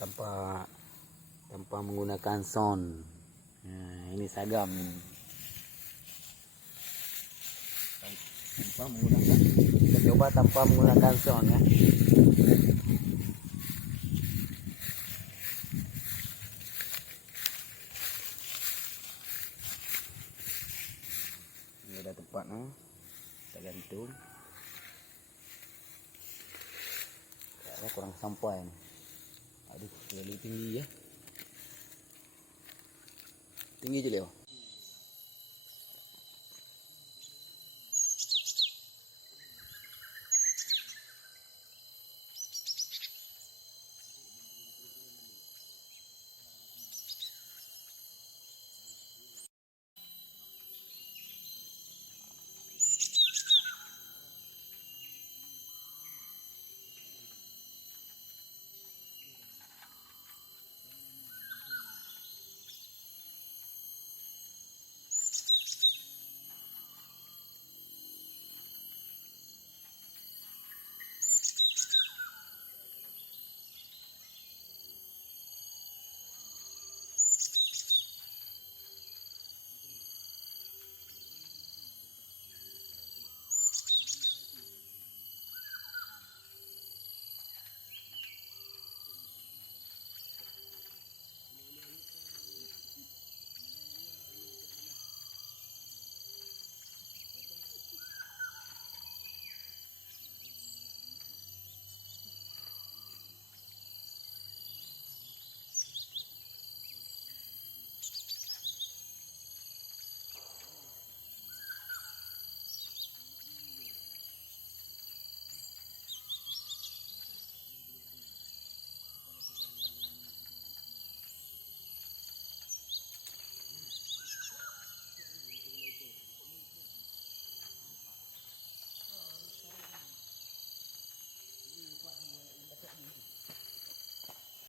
tanpa menggunakan sound. Nah, ini sagam ini. Kita coba tanpa menggunakan sound ya. Ini ada tempatnya, kita gantung. Kayaknya kurang sampai nih. Aduh, terlalu tinggi ya. Tinggi je Leo.